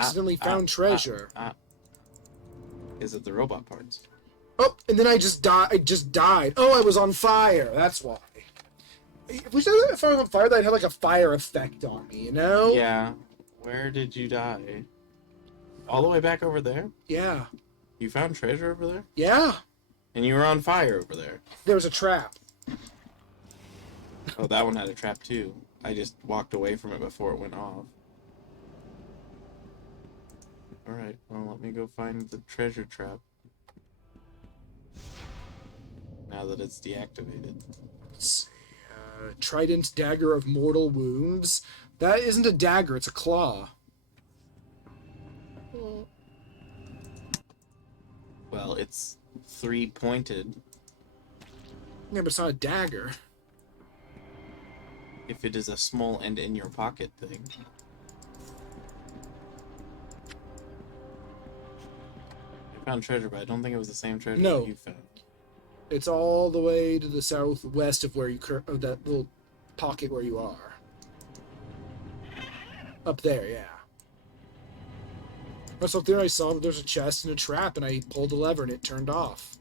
accidentally found treasure. Is it the robot parts? Oh, and then I just died. Oh, I was on fire. That's why. If I was on fire, that'd have like a fire effect on me, you know? Yeah. Where did you die? All the way back over there? Yeah. You found treasure over there? Yeah. And you were on fire over there. There was a trap. Oh, that one had a trap too. I just walked away from it before it went off. Alright, well, let me go find the treasure trap. Now that it's deactivated. Let's see. Trident Dagger of Mortal Wounds. That isn't a dagger, it's a claw. Well, it's 3-pointed. Yeah, but it's not a dagger. If it is a small and in your pocket thing. I found treasure, but I don't think it was the same treasure that you found. It's all the way to the southwest of where of that little pocket where you are. Up there, yeah. I was up there, I saw that there's a chest and a trap, and I pulled the lever and it turned off.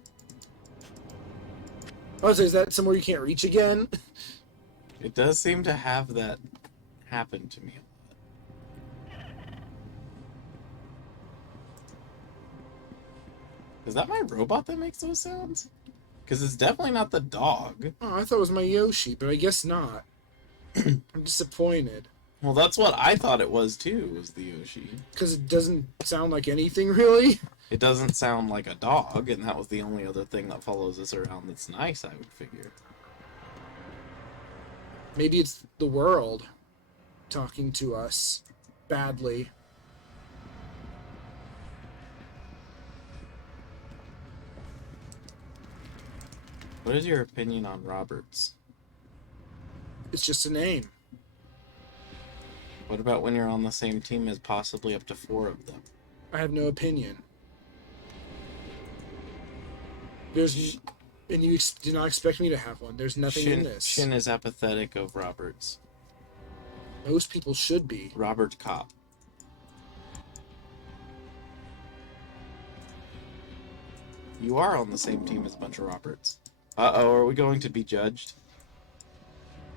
Oh, so is that somewhere you can't reach again? It does seem to have that happen to me. Is that my robot that makes those sounds? Because it's definitely not the dog. Oh, I thought it was my Yoshi, but I guess not. I'm disappointed. Well, that's what I thought it was too, was the Yoshi. Because it doesn't sound like anything, really? It doesn't sound like a dog, and that was the only other thing that follows us around that's nice, I would figure. Maybe it's the world talking to us badly. What is your opinion on Roberts? It's just a name. What about when you're on the same team as possibly up to 4 of them? I have no opinion. And you did not expect me to have one. There's nothing in this. Shin is apathetic of Roberts. Most people should be. Robert Cop. You are on the same team as a bunch of Roberts. Uh-oh, are we going to be judged?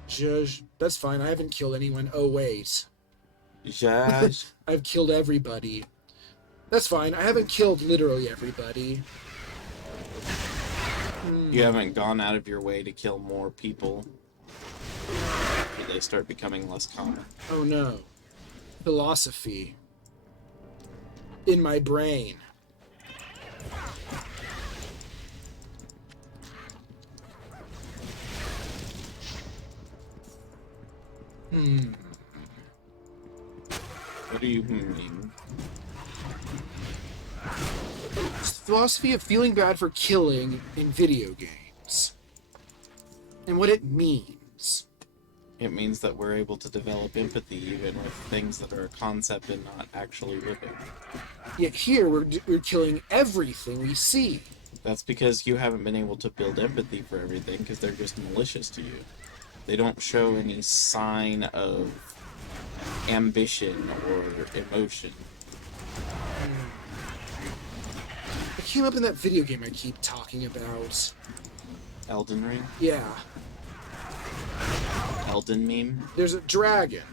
Judge. That's fine. I haven't killed anyone. Oh, wait. Judge. I've killed everybody. That's fine. I haven't killed literally everybody. You haven't gone out of your way to kill more people. They start becoming less common. Oh no. Philosophy. In my brain. What do you mean? It's the philosophy of feeling bad for killing in video games. And what it means. It means that we're able to develop empathy even with things that are a concept and not actually living. Yet here, we're killing everything we see. That's because you haven't been able to build empathy for everything because they're just malicious to you. They don't show any sign of ambition or emotion. It came up in that video game I keep talking about. Elden Ring? Yeah. Elden meme? There's a dragon.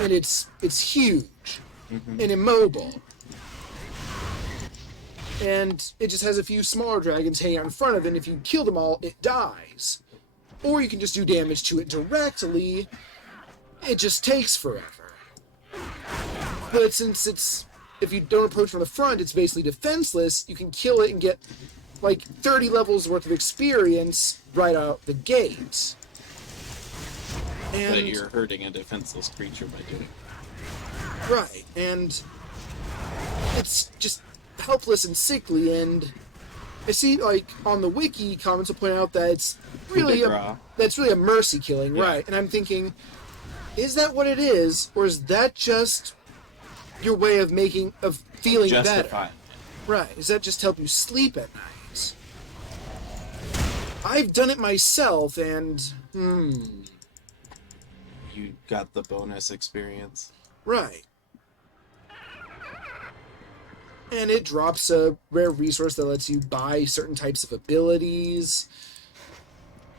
And it's huge. And immobile. And it just has a few smaller dragons hanging out in front of it, and if you kill them all, it dies. Or you can just do damage to it directly. It just takes forever. But since if you don't approach from the front, it's basically defenseless, you can kill it and get like 30 levels worth of experience right out the gate. And But you're hurting a defenseless creature by doing that. right, and it's just helpless and sickly, and I see, like, on the wiki, comments will point out that it's really a mercy killing, Yeah. right? And I'm thinking, is that what it is, or is that just your way of feeling Justify better? it. Right, does that just help you sleep at night? I've done it myself, and, You got the bonus experience. right. And it drops a rare resource that lets you buy certain types of abilities.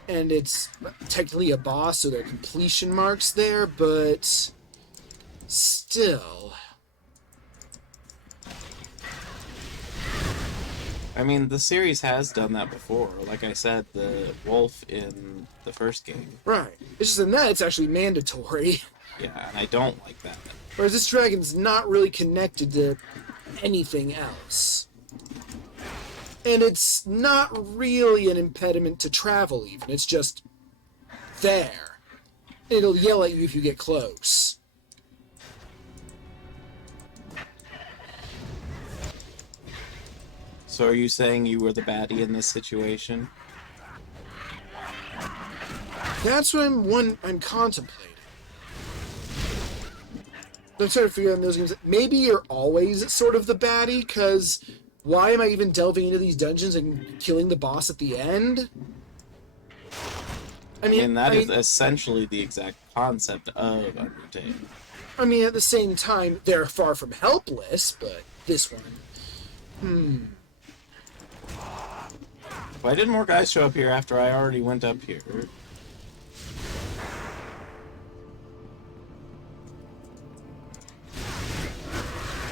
And it's technically a boss, so there are completion marks there, but still. I mean, the series has done that before. Like I said, the wolf in the first game. Right. It's just in that it's actually mandatory. Yeah, and I don't like that. Whereas this dragon's not really connected to anything else. And it's not really an impediment to travel, even. It's just there. It'll yell at you if you get close. So are you saying you were the baddie in this situation? That's what I'm contemplating. I'm trying to figure out in those games. Maybe you're always sort of the baddie, because why am I even delving into these dungeons and killing the boss at the end? I mean, that is essentially the exact concept of Undertale. I mean, at the same time, they're far from helpless, but this one... Why didn't more guys show up here after I already went up here?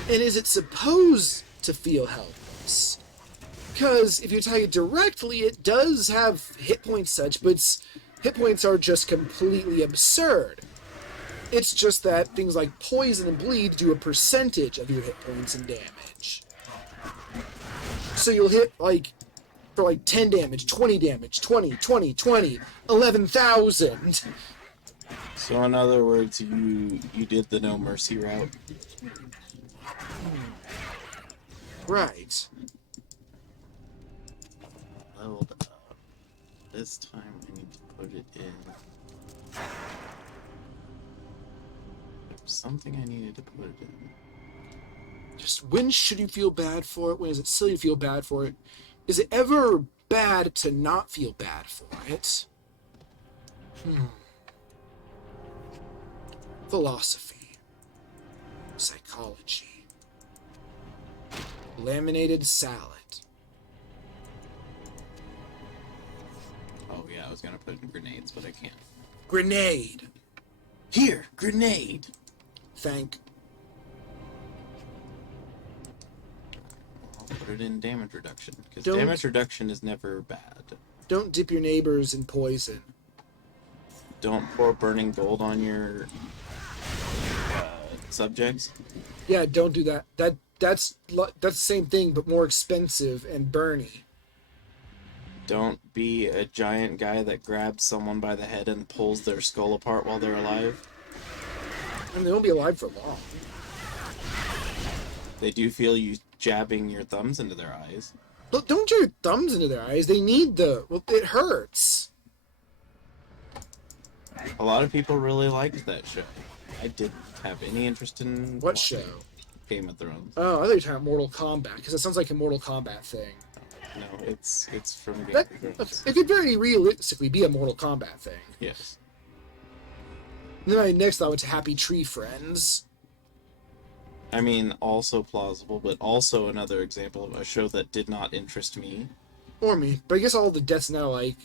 And is it supposed to feel helpless? Because if you attack it directly, it does have hit points such, but its hit points are just completely absurd. It's just that things like poison and bleed do a percentage of your hit points and damage. So you'll hit, like, for like 10 damage, 20 damage, 20, 20, 20, 11,000. So in other words, you did the no mercy route. Right. Leveled up. This time I need to put it in. There's something I needed to put it in. Just when should you feel bad for it? When is it silly to feel bad for it? Is it ever bad to not feel bad for it? Philosophy. Psychology. Laminated salad. Oh yeah, I was gonna put in grenades, but I can't. Grenade. Here, grenade! Thank. I'll put it in damage reduction, because Don't- damage reduction is never bad. Don't dip your neighbors in poison. Don't pour burning gold on your subjects. Yeah, don't do that. That's the same thing, but more expensive and burny. Don't be a giant guy that grabs someone by the head and pulls their skull apart while they're alive. And they won't be alive for long. They do feel you jabbing your thumbs into their eyes. Look, don't jab your thumbs into their eyes. They need the... Well, it hurts. A lot of people really liked that show. I didn't have any interest in What watching show? Game of Thrones. Oh, I thought you were talking about Mortal Kombat, because it sounds like a Mortal Kombat thing. No, it's from Game That, of Thrones. it could very realistically be a Mortal Kombat thing. Yes. And then my next thought went to Happy Tree Friends. I mean, also plausible, but also another example of a show that did not interest me. Or me. But I guess all the deaths now like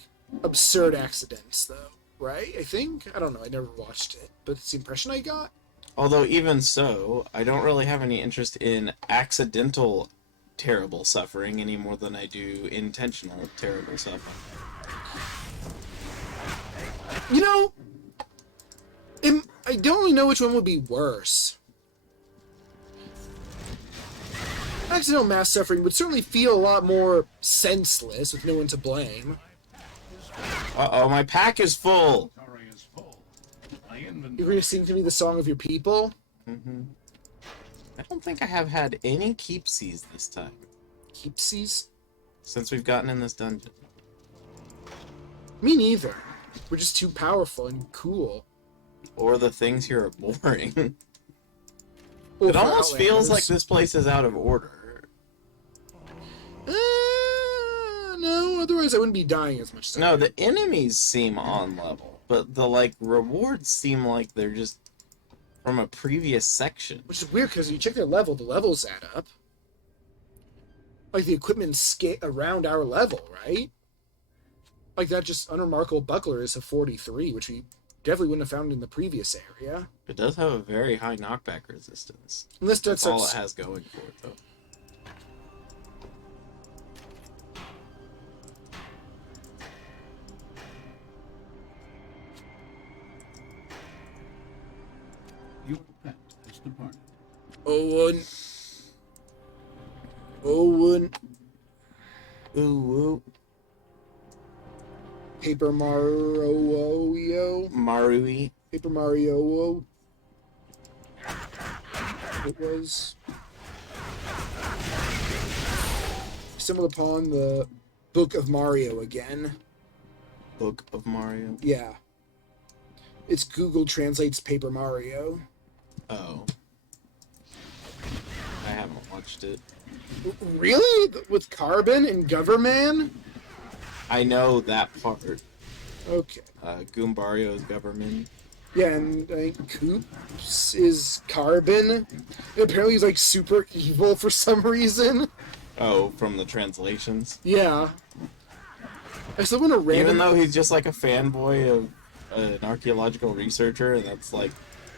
absurd accidents, though. Right? I think? I don't know. I never watched it. But it's the impression I got. Although, even so, I don't really have any interest in accidental terrible suffering any more than I do intentional terrible suffering. You know, I don't really know which one would be worse. Accidental mass suffering would certainly feel a lot more senseless with no one to blame. Uh-oh, my pack is full! You're going to sing to me the song of your people? Mm-hmm. I don't think I have had any keepsies this time, Keepsies? since we've gotten in this dungeon. Me neither. We're just too powerful and cool. Or the things here are boring. Or It for almost feels like Outlanders. this place is out of order. No, otherwise I wouldn't be dying as much. No, the enemies seem on level, but the, like, rewards seem like they're just from a previous section. Which is weird, because you check their level, the levels add up. like the equipment around our level, right? Like that just unremarkable buckler is a 43, which we definitely wouldn't have found in the previous area. It does have a very high knockback resistance. Unless That's all it has going for it, though. Your pet has departed. Owen. Owen. Ooh, Paper Mario. Marui. Paper Mario. It was. Stumbled upon the Book of Mario again. Book of Mario. Yeah. It's Google translates Paper Mario. Oh. I haven't watched it. Really? With Carbon and Goverman? I know that part. Okay. Goombario is government. Yeah, and I think Koops is Carbon. And apparently he's like super evil for some reason. Oh, from the translations. Yeah. I still want to random. Even though he's just like a fanboy of an archaeological researcher, and that's like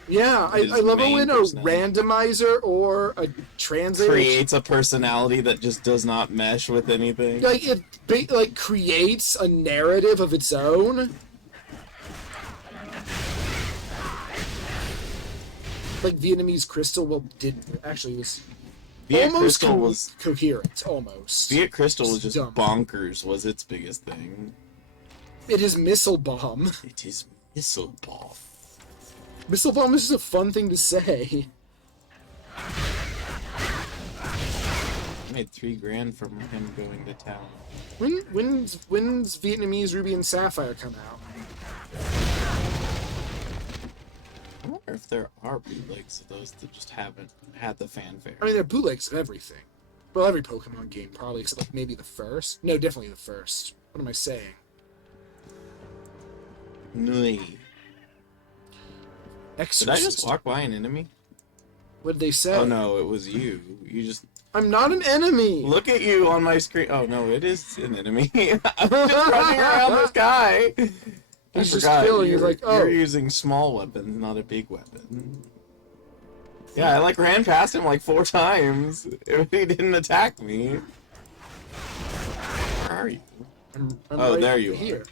Yeah, I love it when a randomizer or a translator creates a personality that just does not mesh with anything. like it like creates a narrative of its own. Like Vietnamese Crystal, well, didn't actually was Viet almost Crystal was coherent, almost. Viet Crystal was just Dumb. bonkers. Was its biggest thing. It is Missile Bomb. It is missile ball. Missile Bomb is just a fun thing to say. I made $3,000 from him going to town. When's Vietnamese Ruby and Sapphire come out? I wonder if there are bootlegs of those that just haven't had the fanfare. I mean, there are bootlegs of everything. Well, every Pokemon game probably, except like maybe the first. No, definitely the first. What am I saying? Nui. Exorcist. Did I just walk by an enemy? What did they say? Oh no, it was you. You just I'm not an enemy! look at you on my screen. Oh no, it is an enemy. I'm just running around this guy. I He's just forgot. feeling, he's like, oh. You're using small weapons, not a big weapon. Yeah, I like ran past him like 4 times. He didn't attack me. Where are you? I'm Oh, right there you are. here.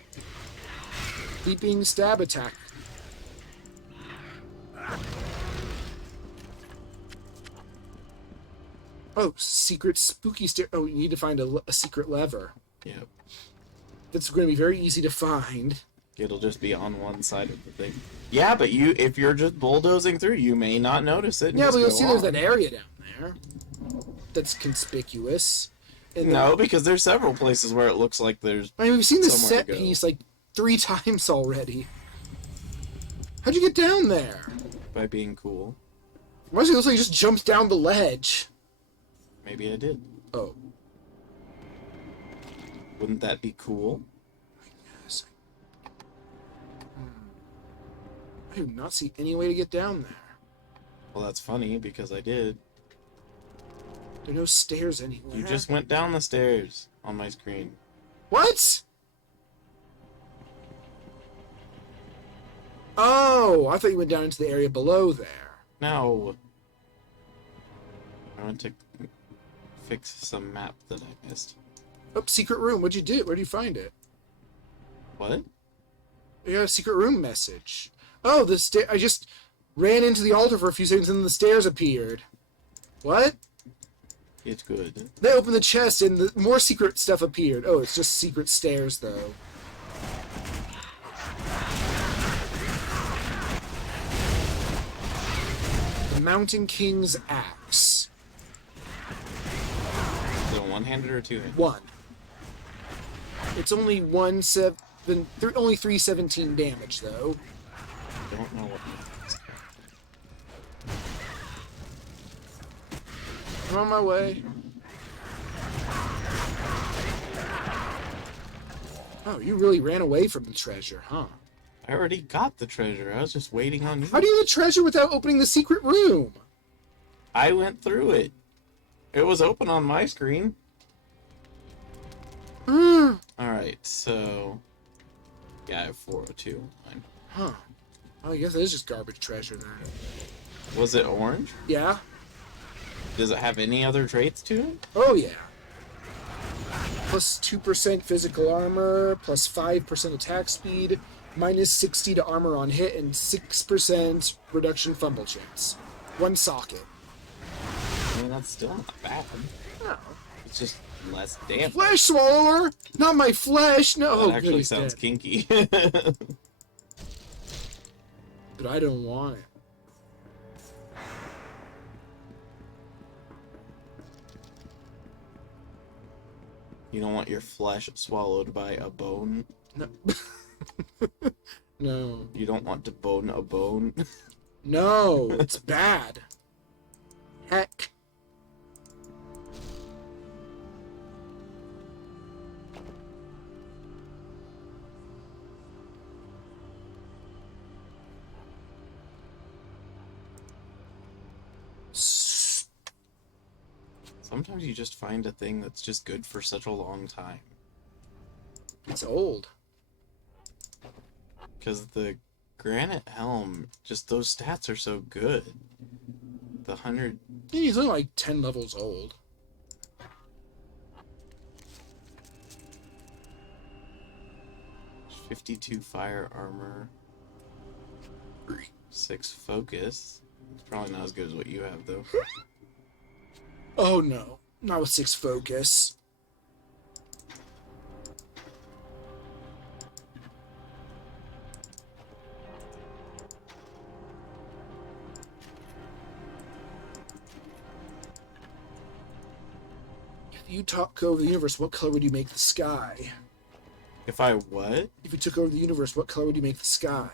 Leaping stab attack. Oh, secret spooky stair. Oh, you need to find a secret lever. Yep. That's going to be very easy to find. It'll just be on one side of the thing. Yeah, but if you're just bulldozing through, you may not notice it. And Yeah, just but you'll go see there's on. that area down there that's conspicuous. And No, because there's several places where it looks like there's. I mean, we've seen this somewhere set to go. piece like 3 times already. How'd you get down there? By being cool. Why does it look like you just jumped down the ledge? Maybe I did. Oh. Wouldn't that be cool? Yes. I do not see any way to get down there. Well, that's funny because I did. There are no stairs anywhere. You just went down the stairs on my screen. What? Oh, I thought you went down into the area below there. No. I went to fix some map that I missed. Oh, secret room. What'd you do? Where'd you find it? What? I got a secret room message. Oh, I just ran into the altar for a few seconds and then the stairs appeared. What? It's good. They opened the chest and more secret stuff appeared. Oh, it's just secret stairs, though. The Mountain King's Axe. Is it one-handed or two-handed? 1. It's only only 317 damage, though. I don't know what that is. I'm on my way. Oh, you really ran away from the treasure, huh? I already got the treasure. I was just waiting on you. How do you get the treasure without opening the secret room? I went through it. It was open on my screen. Right, so... Yeah, I have 402 on mine. Huh. Well, I guess it is just garbage treasure then. Was it orange? Yeah? Does it have any other traits to it? Oh, yeah. Plus 2% physical armor, plus 5% attack speed, minus 60 to armor on hit, and 6% reduction fumble chance. One socket. I mean, that's still not bad. No. It's just less damage. Flesh swallower! Not my flesh! No, That actually good, he's sounds dead. kinky. But I don't want it. You don't want your flesh swallowed by a bone? No. No. You don't want to bone a bone? No, it's bad. Heck. Sometimes you just find a thing that's just good for such a long time. It's old. Because the Granite Helm, just those stats are so good. The 100... He's only like 10 levels old. .52 fire armor. 6 focus. It's probably not as good as what you have, though. Oh no, not with 6 focus. If you took over the universe, what color would you make the sky? If I what? If you took over the universe, what color would you make the sky?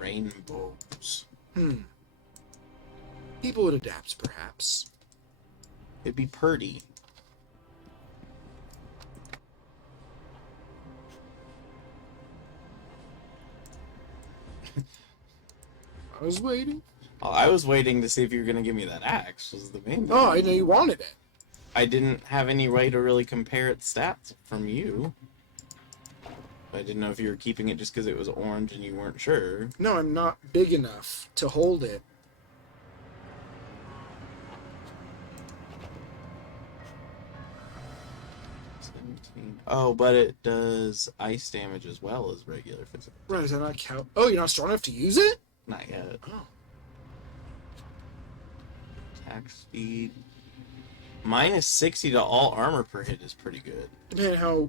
Rainbows. People would adapt, perhaps. It'd be purty. I was waiting. Oh, I was waiting to see if you were going to give me that axe, was the main thing. Oh, I know you wanted it. I didn't have any way to really compare its stats from you. I didn't know if you were keeping it just because it was orange and you weren't sure. No, I'm not big enough to hold it. Oh, but it does ice damage as well as regular physical. Right, does that not count? Oh, you're not strong enough to use it? Not yet. Oh. Attack speed. Minus 60 to all armor per hit is pretty good. Depending on how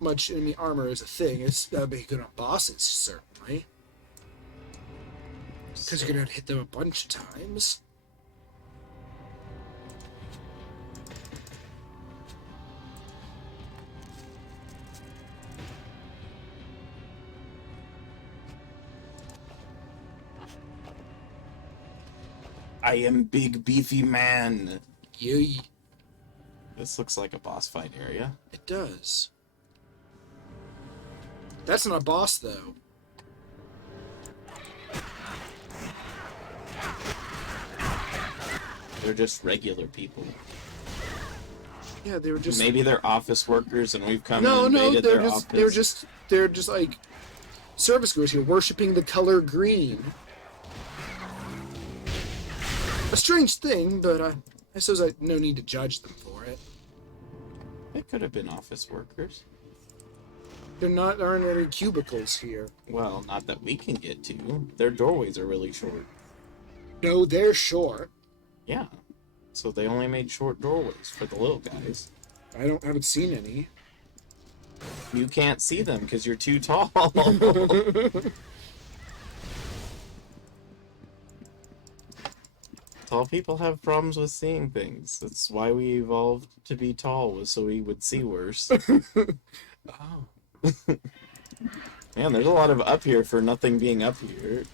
much enemy armor is a thing, that'd be good on bosses, certainly. Because you're going to hit them a bunch of times. I am big beefy man. Yay. This looks like a boss fight area. It does. That's not a boss, though. They're just regular people. Yeah, they were just... Maybe they're office workers and we've come No, and no, invaded they're their just, office. they're just like service goers here, worshipping the color green. A strange thing, but I suppose I no need to judge them for it. It could have been office workers. There aren't any cubicles here. Well, not that we can get to. Their doorways are really short. No, they're short. Yeah. So they only made short doorways for the little guys. Haven't seen any. You can't see them because you're too tall. Tall people have problems with seeing things. That's why we evolved to be tall, was so we would see worse. Oh. Man, there's a lot of up here for nothing being up here.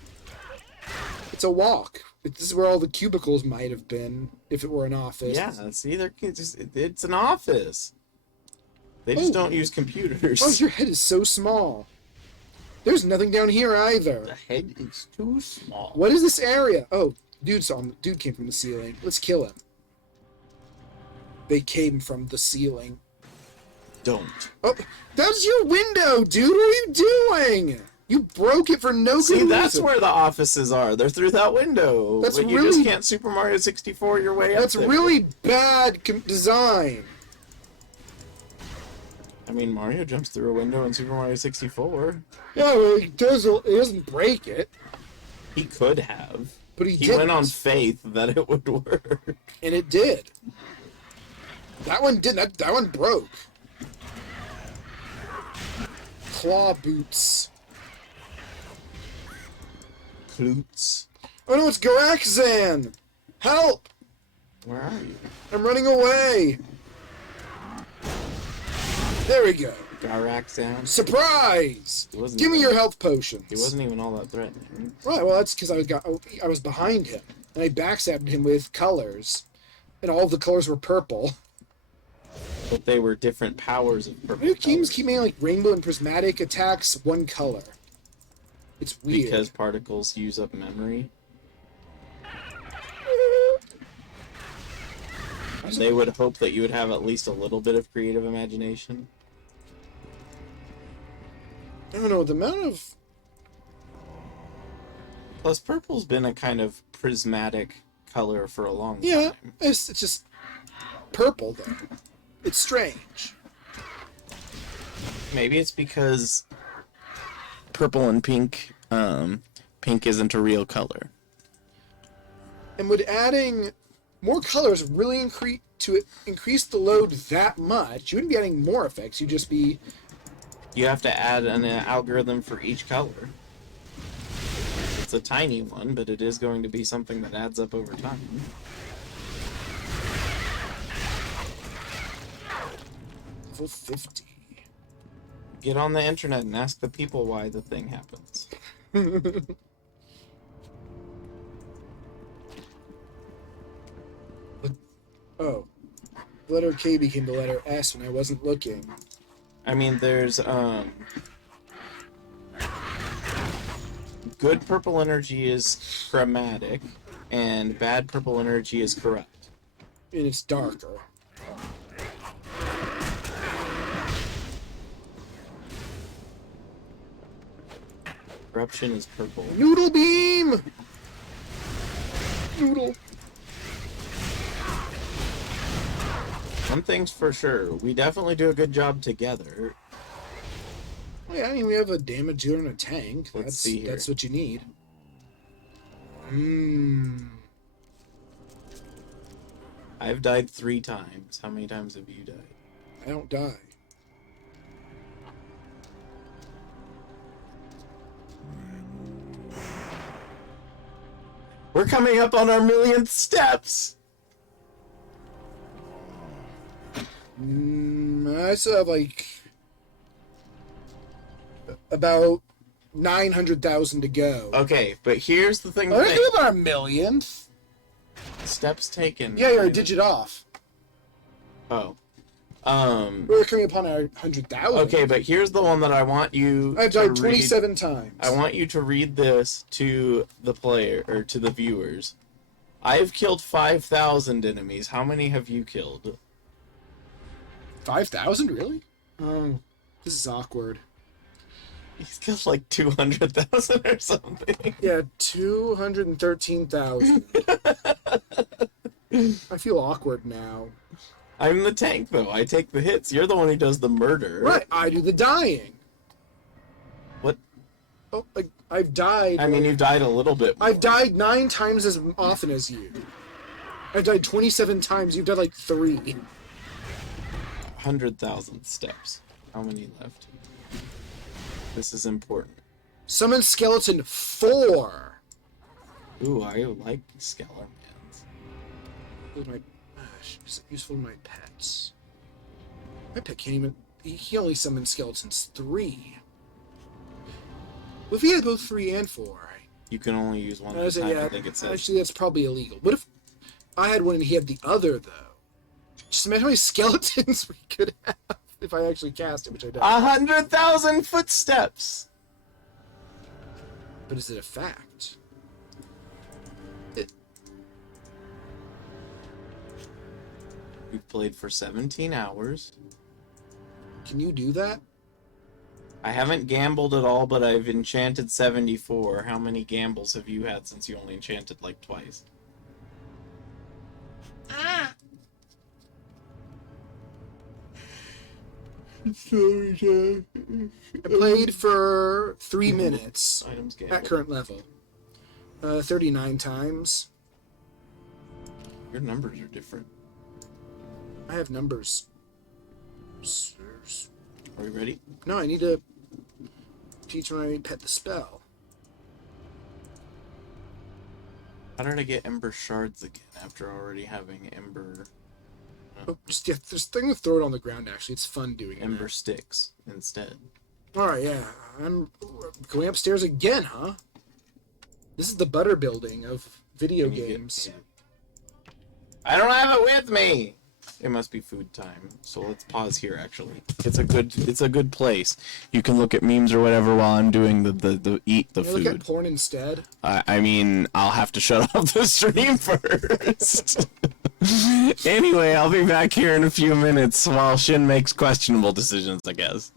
It's a walk. This is where all the cubicles might have been if it were an office. Yeah, see, it's an office. They just don't use computers. Oh, your head is so small. There's nothing down here either. The head is too small. What is this area? Oh, dude came from the ceiling. Let's kill him. They came from the ceiling. don't. Oh, that's your window, dude. What are you doing? You broke it for no good See, reason. that's where the offices are. They're through that window. That's but you really- just can't Super Mario 64 your way up That's there. really bad design. I mean, Mario jumps through a window in Super Mario 64. Yeah, well, he doesn't break it, He could have. but he He didn't. went on faith that it would work. And it did. That one didn't. That one broke. Claw boots. Kloots. Oh no, it's Garaxan! Help! Where are you? I'm running away! There we go. Garaxan. Surprise! He wasn't Give me even- your health potions. He wasn't even all that threatening. Right, well that's because I was behind him. And I backstabbed him with colors. And all of the colors were purple. But they were different powers of purple. Why do games colors. keep making like rainbow and prismatic attacks one color? It's weird. Because particles use up memory. And they would hope that you would have at least a little bit of creative imagination. I don't know, the amount of... Plus, purple's been a kind of prismatic color for a long Yeah, time. it's just purple though. It's strange. Maybe it's because purple and pink, pink isn't a real color. And would adding more colors really increase the load that much? You wouldn't be adding more effects. You'd just be... You have to add an algorithm for each color. It's a tiny one, but it is going to be something that adds up over time. Level 50. Get on the internet and ask the people why the thing happens. Oh. The letter K became the letter S when I wasn't looking. I mean, there's, good purple energy is chromatic, and bad purple energy is corrupt. And it's darker. Corruption is purple. Noodle beam! Noodle. One thing's for sure, we definitely do a good job together. Oh, yeah, I mean, we have a damage dealer and a tank. Let's see here. That's what you need. Mmm. I've died 3 times. How many times have you died? I don't die. We're coming up on our 1,000,000th steps! I still have like about 900,000 to go. Okay, but here's the thing. I think about our 1,000,000th. Steps taken. Yeah, you're a digit off. Oh. We're coming upon our 100,000. Okay, but here's the one that I want you I've to died read. 27 times. I want you to read this to the player, or to the viewers. I've killed 5,000 enemies. How many have you killed? 5,000, really? Oh, this is awkward. He's killed like 200,000 or something. Yeah, 213,000. I feel awkward now. I'm the tank, though. I take the hits. You're the one who does the murder. Right, I do the dying. What? Oh, I've died. I mean, you've died a little bit more. I've died 9 times as often as you. I've died 27 times. You've died like 3. 100,000 steps. How many left? This is important. Summon skeleton 4. Ooh, I like Skelermans. Those are my useful to my pets. My pet can't even. He only summons skeletons 3. Well, if he had both 3 and 4, You can only use one I at a was time, yeah, I think it says. actually that's probably illegal. What if I had one and he had the other though? Just imagine how many skeletons we could have if I actually cast it, which I don't. 100,000 footsteps! But is it a fact? We've played for 17 hours. Can you do that? I haven't gambled at all, but I've enchanted 74. How many gambles have you had since you only enchanted like twice? I played for 3 minutes Items at gambled. current level. 39 times. Your numbers are different. I have numbers. Are we ready? No, I need to teach my pet the spell. How did I get Ember Shards again after already having Ember Oh, just throw it on the ground. Actually, it's fun doing Ember it. Sticks instead? All right, yeah, I'm going upstairs again, huh? This is the butter building of video Can you get- games. I don't have it with me. It must be food time, so let's pause here. Actually, it's a good place. You can look at memes or whatever while I'm doing the eat the Can you look at food. porn instead? I mean, I'll have to shut off the stream first. Anyway, I'll be back here in a few minutes while Shin makes questionable decisions, I guess.